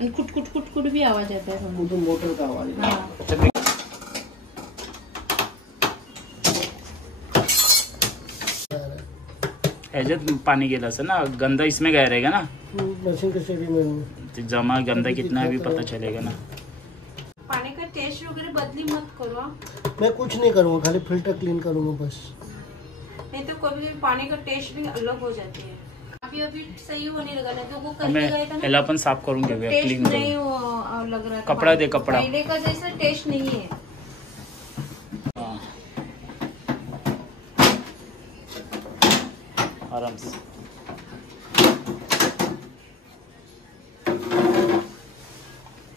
आणि कुट कुट कुट भी आवाज येत आहे. वो तो मोटर का आवाज है. हाँ. ह्याच्यात पानी गेला असेल ना, गंदा इसमें गया रहेगा ना. मशीन के सेडिमेंट में जमा गंदा कितना है भी पता चलेगा ना. पानी का टेस्ट वगैरह बदली मत करो. मैं कुछ नहीं करूँगा, खाली फिल्टर क्लीन करूँगा बस. नहीं तो कभी कभी पानी का टेस्ट भी अलग हो जाती है. अभी सही होने लगा, नहीं तो वो करके हमें गए थे ना, पहले अपन साफ करून घेऊया, टेस्ट क्लीन नहीं करू. वो लग रहा था. कपड़ा दे, कपड़ा. पहले का जैसा टेस्ट नहीं है. हाँ. आराम से.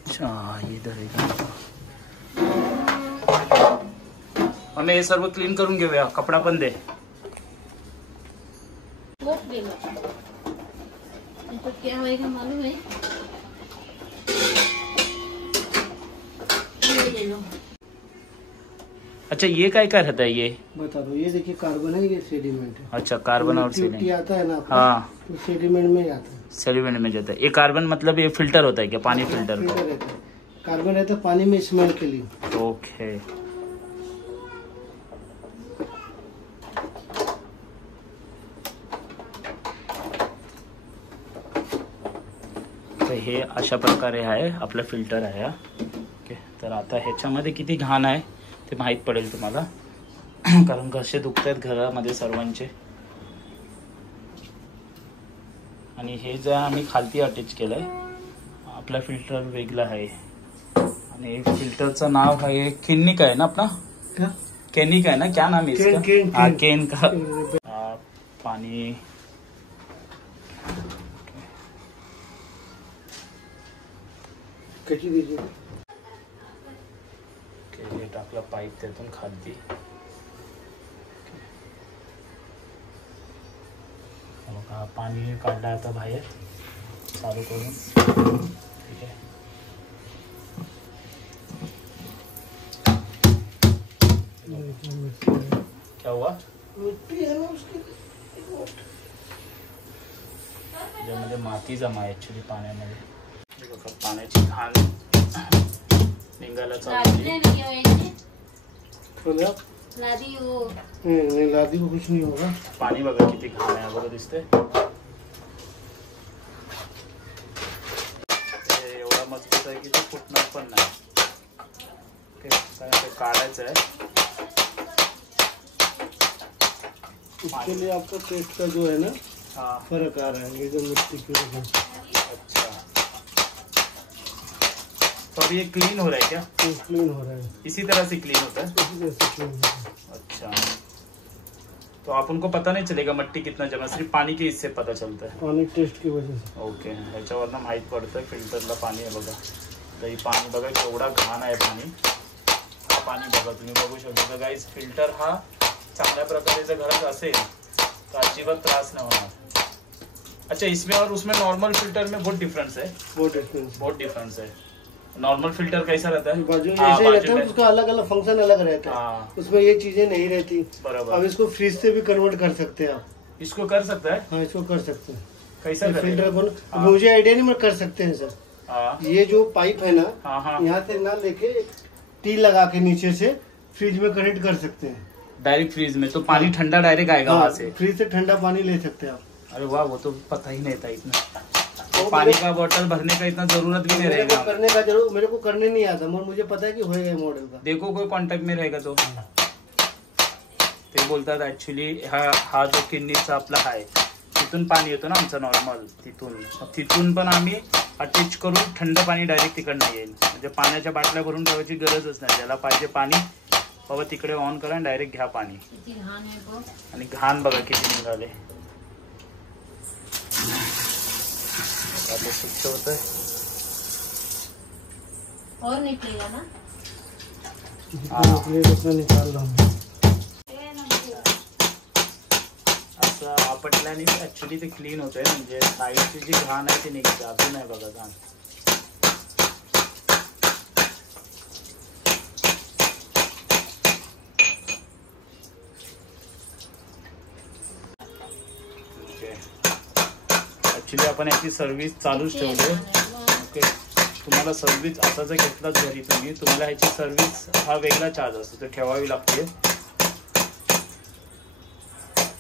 अच्छा इधर आहे. हमें हे सर्व क्लीन करून घेऊया. कपडा पण दे. तो क्या होएगा मालूम है? ये ले लो. अच्छा ये काय काय रहता है ये? बता दो. ये देखिए कार्बन है, ये सेडिमेंट है. अच्छा कार्बन और सेडिमेंट आता है ना. हाँ तो सेडिमेंट में ही आता है. सेडिमेंट में जाता है. ये कार्बन मतलब ये फिल्टर होता है क्या, पानी फिल्टर का? रहता है. कार्बन रहता है पानी में स्मेल के लिए. ओके. तर हे अशा प्रकारे आहे आपलं फिल्टर आहे. ओके. तर आता ह्याच्यामध्ये किती घाण आहे ते माहीत पडेल तुम्हाला, कारण घसे दुखतात घरामध्ये सर्वांचे. आणि हे जे आम्ही खालती अटॅच केलंय, आपला फिल्टर वेगळा आहे. आणि फिल्टरचं नाव आहे केनिका आहे ना आपला. केनिका है ना, क्या नाम है इसका? हाँ केन का. पानी कशी दीजिए. हे टाकलं पाईप त्यातून खाली. पाणी काढलं आता बाहेर चालू करून. ठीक आहे. क्या हुआ? मिट्टी है ना उसकी. त्याच्यामध्ये माती जमा आहे ऍक्च्युली पाण्यामध्ये. बघा पाण्याची घाण निघायला चालू झाली. लादी वो नहीं, लादी को कुछ नहीं होगा. पाणी बघा किती घाण आहे बघा दिसते. एवढा मजबूत आहे की ते फुटणार पण नाही. ओके. काय ते काढायचं आहे. इसके लिए आपका टेस्ट का जो है ना हाँ फर्क आ रहा है. ये जो मिट्टी की वजह से. अच्छा. तो अब ये क्लीन हो रहा है क्या? क्लीन हो रहा है. इसी तरह से क्लीन होता है. इसी तरह से क्लीन होता है. अच्छा. तो आप उनको पता नहीं चलेगा मट्टी कितना जमा, सिर्फ पानी के इससे पता चलता है. पानी टेस्ट की वजह से. ओके. ह्याच्यावरनं माहीत पडतं फिल्टरला पाणी आहे बघा. तर ही पाणी बघा केवढा घाण आहे पाणी. हा पाणी बघा तुम्ही बघू शकता. गाईज फिल्टर हा चांगल्या प्रकारे जर घरात असेल तर अजिबात त्रास नाही होणार. अच्छा इसमें और उसमें नॉर्मल फिल्टर में बहुत डिफरेंस है. बहुत डिफरेंस है. नॉर्मल फिल्टर कैसा रहता है? बाजू ऐसे रहता है, उसका अलग अलग फंक्शन अलग रहता है. हाँ. उसमें ये चीजें नहीं रहती. बराबर. अब इसको फ्रिज से भी कन्वर्ट कर सकते हैं आप. इसको कर सकता है. हाँ इसको कर सकते हैं. कैसा फिल्टर को हाँ. मुझे आइडिया नहीं, मैं कर सकते हैं सर. हाँ ये जो पाइप है ना, हाँ यहाँ से ना लेके टी लगा के नीचे से फ्रिज में कनेक्ट कर सकते हैं. डायरेक्ट फ्रीज में, तो पानी ठंडा डायरेक्ट आएगा वहाँ से. फ्रिज से ठंडा पानी ले सकते हैं आप. अरे वाह, वो तो पता ही नहीं था इतना. तो पानी का बोतल भरने का इतना जरूरत भी नहीं रहेगा. करने का जरूर मेरे को करने नहीं आता, मगर मुझे पता है कि होएगा मॉडल का. देखो कोई कॉन्टॅक्ट में रहेगा तो ते बोलतात ऍक्च्युली हा जो किडनीचा आपला आहे तिथून पाणी येतो ना आमचं नॉर्मल, तिथून पण आम्ही अटॅच करून थंड पाणी डायरेक्ट तिकडनं येईल. म्हणजे पाण्याच्या बाटल्या भरून ठेवायची गरजच नाही. ज्याला पाहिजे पाणी बाबा तिकडे ऑन करा आणि डायरेक्ट घ्या पाणी. आणि घाण बघा किती निघाले. आता स्वच्छ होतंय. और निकलेगा ना. निकाल रहा हूँ. असं आपटल्याने ऍक्च्युली ते क्लीन होतंय. म्हणजे साईडची जी घाण आहे ती निघते. अजून आहे बघा घाण. ऍक्च्युली आपण याची सर्व्हिस चालूच ठेवली. ओके. तुम्हाला सर्व्हिस असा जर घेतलाच घरी तुम्ही, तुम्हाला ह्याची सर्व्हिस हा वेगळा चार्ज असतो, ते ठेवावी लागते.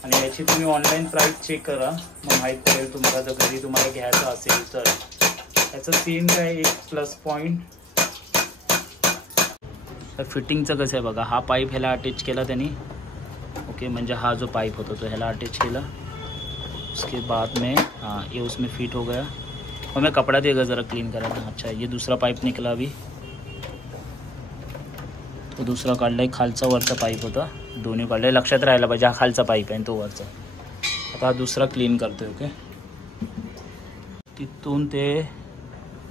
आणि ह्याची तुम्ही ऑनलाईन प्राइस चेक करा, मग माहीत पडेल तुम्हाला. जर घरी तुम्हाला घ्यायचं असेल तर ह्याचं सेम काय एक प्लस पॉईंट. तर फिटिंगचं कसं आहे बघा, हा पाईप ह्याला अटॅच केला त्यांनी. ओके, म्हणजे हा जो पाइप होता तो ह्याला अटैच किया, उसके बाद में हाँ ये उसमें फिट हो गया. और मैं कपड़ा देगा ज़रा क्लीन करा. अच्छा, ये दूसरा पाइप निकला अभी, तो दूसरा काढला. एक खालचा वरचा पाईप होता, दोन्ही काढले. लक्षात राहायला पाहिजे हा खालचा पाईप आहे तो वरचा. आता हा दुसरा क्लीन करतोय. ओके, तिथून ते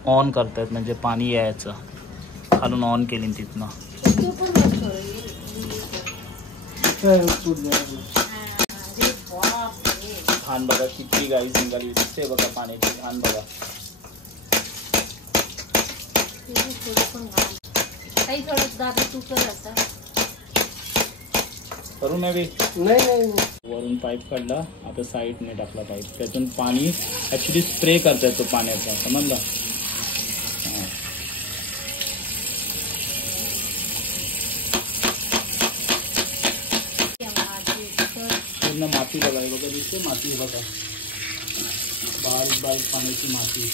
ऑन करतायत, म्हणजे पाणी यायचं खालून ऑन केली तिथनं. घाण बघा किती गाईज निघाली, दिसते बघा पाण्याची घाण बघा. करू मी बी नाही. वरून पाईप काढला, आता साईडने टाकला पाईप, त्यातून पाणी ऍक्च्युली स्प्रे करतायत तो पाण्याचा, समजला. पूर्ण माती बघा, बघा दिसते माती बघा, बारीक बारीक पाण्याची माती.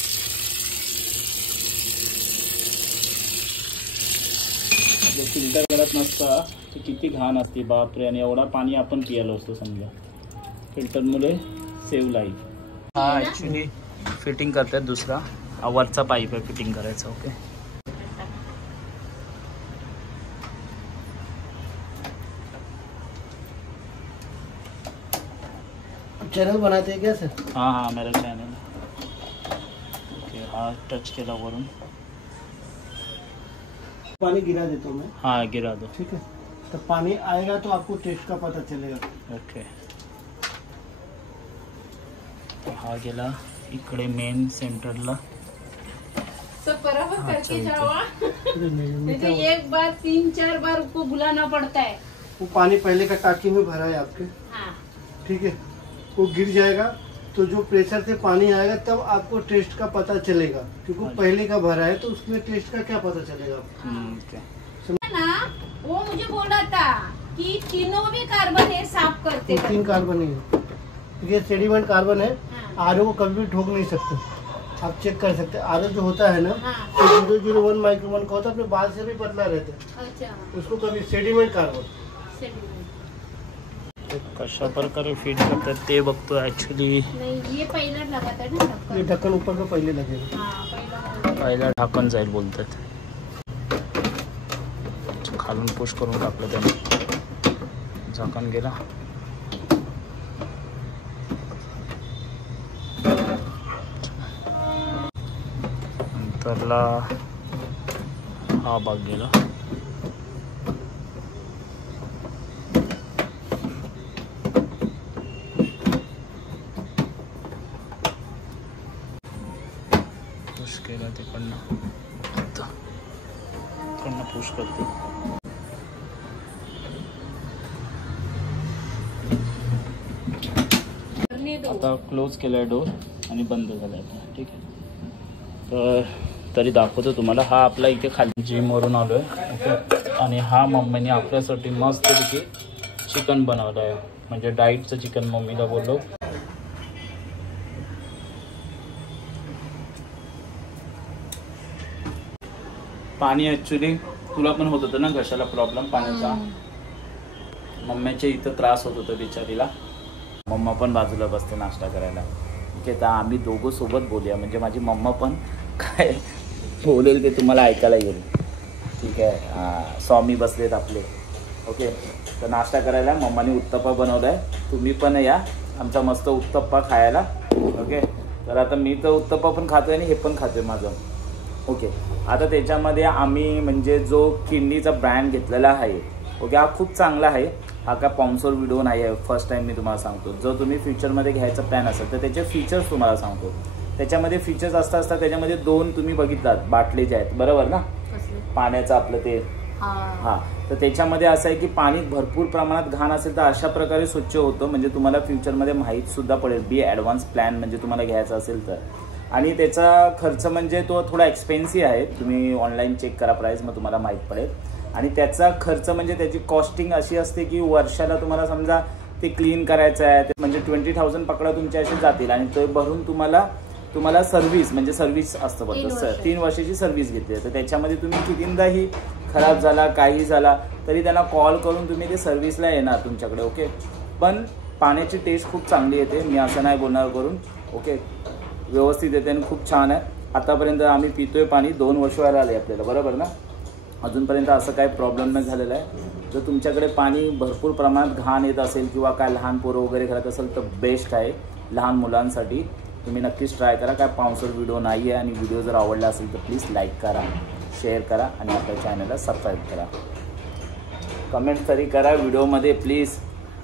जर फिल्टर करत नसता तर किती घाण असते बापरे. आणि एवढा पाणी आपण पियालो असतो समजा. फिल्टरमुळे सेव्ह लाईफ. हा ॲक्च्युली फिटिंग करतात दुसरा, हा वरचा पाईप आहे फिटिंग करायचा. ओके, चैनल बनाते हैं क्या सर? हाँ हाँ मेरा चैनल. ओके, हाँ टच केला वरून. पानी गिरा देता हूँ मैं. हाँ गिरा दो. ठीक है, तो पानी आएगा तो आपको टेस्ट का पता चलेगा. ओके, हा गेला इकडे मेन सेंटरला. सब बराबर करके अच्छा, जाओ. नहीं, एक बार 3-4 बार उसको बुलाना पड़ता है. वो पानी पहले का टाकी में भरा है आपके. हाँ. ठीक है, वो गिर जाएगा तो जो प्रेशर से पानी आएगा तब आपको टेस्ट का पता चलेगा, क्योंकि पहले का भरा है तो उसमें टेस्ट का क्या पता चलेगा. ना वो मुझे बोला था कि तीनों भी कार्बन है साफ करते. 3 कार्बन है, ये सेडिमेंट कार्बन है. आरओ को कभी भी ठोक नहीं सकते, आप चेक कर सकते हैं. आरओ जो होता है ना, 001 माइक्रोन का होता है, अपने बाल से भी पतला रहता है. अच्छा, उसको कभी सेडिमेंट कार्बन. कशा प्रकारे फीड करतात ते बघतो ऍक्च्युली. नहीं ये पहला लगा था ना ढक्कन. ये ढक्कन ऊपर का पहले लगेगा. हाँ, पहिला ढाकण जाईल बोलतात. खालून पुश करून टाकलं त्याने, झाकण गेला. नंतरला हा भाग गेला. पुश केला तिकडनं, तिकडनं पुश करते. आता क्लोज केलाय डोर आणि बंद झालाय. ठीक आहे, तर तरी दाखवतो तुम्हाला. हा आपला इथे खाली जिमवरून आलोय. ओके, आणि हा मम्मीने आपल्यासाठी मस्तपैकी चिकन बनवलं आहे, म्हणजे डाईटचं चिकन. मम्मीला बोललो पाणी ॲक्च्युली तुला पण होत होतं ना घशाला प्रॉब्लेम पाण्याचा. मम्मीच्या इथं त्रास होत होता बिचारीला. मम्मा पण बाजूला बसते नाश्ता करायला. ठीक आहे, तर आम्ही दोघं सोबत बोलूया, म्हणजे माझी मम्मा पण काय बोलेल ते तुम्हाला ऐकायला येईल. ठीक आहे, स्वामी बसलेत आपले. ओके, तर नाश्ता करायला मम्माने उत्तप्पा बनवला आहे. तुम्ही पण या आमचा मस्त उत्तप्पा खायला. ओके, तर आता मी तर उत्तप्पा पण खातो आहे आणि हे पण खातो आहे माझं. ओके, आता त्याच्यामध्ये आम्ही म्हणजे जो किडनीचा ब्रँड घेतलेला आहे. ओके, हा खूप चांगला आहे. हा का स्पॉन्सर व्हिडिओ नाही आहे, फर्स्ट टाइम मी तुम्हाला सांगतो. जर तुम्ही फ्युचरमध्ये घ्यायचा प्लॅन असेल तर त्याचे फीचर्स तुम्हाला सांगतो. त्याच्यामध्ये फीचर्स असतात त्याच्यामध्ये 2 तुम्ही बघितलात बाटले जे आहेत बरोबर ना, पाण्याचं आपलं ते. हां, तर त्याच्यामध्ये असं आहे की पाणी भरपूर प्रमाणात घाण असेल तर अशा प्रकारे स्वच्छ होतं. म्हणजे तुम्हाला फ्युचरमध्ये माहीत सुद्धा पडेल. बी ॲडव्हान्स प्लॅन म्हणजे तुम्हाला घ्यायचा असेल तर. आणि त्याचा खर्च म्हणजे तो थोडा एक्सपेन्सिव्ह आहे. तुम्ही ऑनलाईन चेक करा प्राइस, मग तुम्हाला माहीत पडेल. आणि त्याचा खर्च म्हणजे त्याची कॉस्टिंग अशी असते की वर्षाला तुम्हाला समजा ते क्लीन करायचं आहे म्हणजे 20,000 पकडा तुमच्या असे जातील. आणि ते भरून तुम्हाला सर्व्हिस म्हणजे सर्व्हिस असतं बघा, 3 वर्षाची सर्व्हिस घेतली. तर त्याच्यामध्ये तुम्ही कितींदाही खराब झाला काही झाला तरी त्यांना कॉल करून तुम्ही ते सर्व्हिसला येणार तुमच्याकडे. ओके. पण पाण्याची टेस्ट खूप चांगली येते, मी असं नाही बोलणार करून. ओके. व्यवस्थित येते आणि खूप छान आहे. आतापर्यंत आम्ही पितोय पाणी 2 वर्ष व्हायला आले आपल्याला, बरोबर ना. अजूनपर्यंत असं काही प्रॉब्लेम नाही झालेला आहे. जर तुमच्याकडे पाणी भरपूर प्रमाणात घाण येत असेल किंवा काय लहान पोरं वगैरे घरात असेल तर बेस्ट आहे लहान मुलांसाठी. तुम्ही नक्कीच ट्राय करा. काय स्पॉन्सर व्हिडिओ नाही आहे. आणि व्हिडिओ जर आवडला असेल तर प्लीज लाईक करा, शेअर करा आणि आपल्या चॅनलला सबस्क्राईब करा. कमेंट तरी करा व्हिडिओमध्ये प्लीज.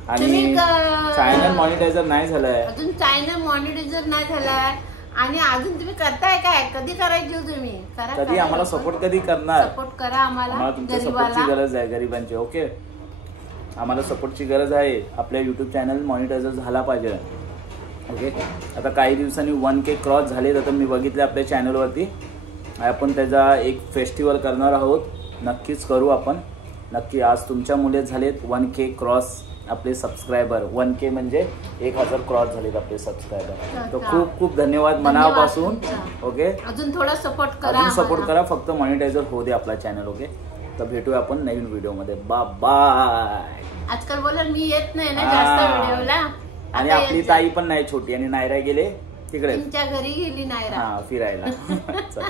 आणि चॅनल मॉनिटायझर नाही झालं आहे अजून, चॅनल मॉनिटायझर नाही झालाय. आणि अजून तुम्ही करताय काय? कधी करायचे तुम्ही? कधी आम्हाला सपोर्ट कधी करणार? सपोर्ट करा आम्हाला, तुमच्या सपोर्टची गरज आहे गरिबांची. ओके. आम्हाला सपोर्टची गरज आहे. आपल्या युट्यूब चॅनल मॉनिटायझर झाला पाहिजे. ओके. आता काही दिवसांनी 1K क्रॉस झाले. तर मी बघितले आपल्या चॅनलवरती आपण त्याचा एक फेस्टिवल करणार आहोत. नक्कीच करू आपण, नक्की. आज तुमच्यामुळे झालेत 1K क्रॉस आपले सबस्क्रायबर. 1K म्हणजे 1000 क्रॉस झालेत आपले सबस्क्रायबर. तर खूप खूप धन्यवाद मनापासून. ओके. अजून थोडा सपोर्ट करा, अजून सपोर्ट करा. फक्त मॉनिटायझर होऊ दे आपला चॅनल. ओके. तर भेटूया आपण नवीन व्हिडिओमध्ये. बाय. आजकाल बोला मी येत नाही ना जास्त व्हिडिओला. आणि आपली ताई पण नाही छोटी. आणि नायरा गेले तिकडे, तुमच्या घरी गेली नायरा फिरायला. चल.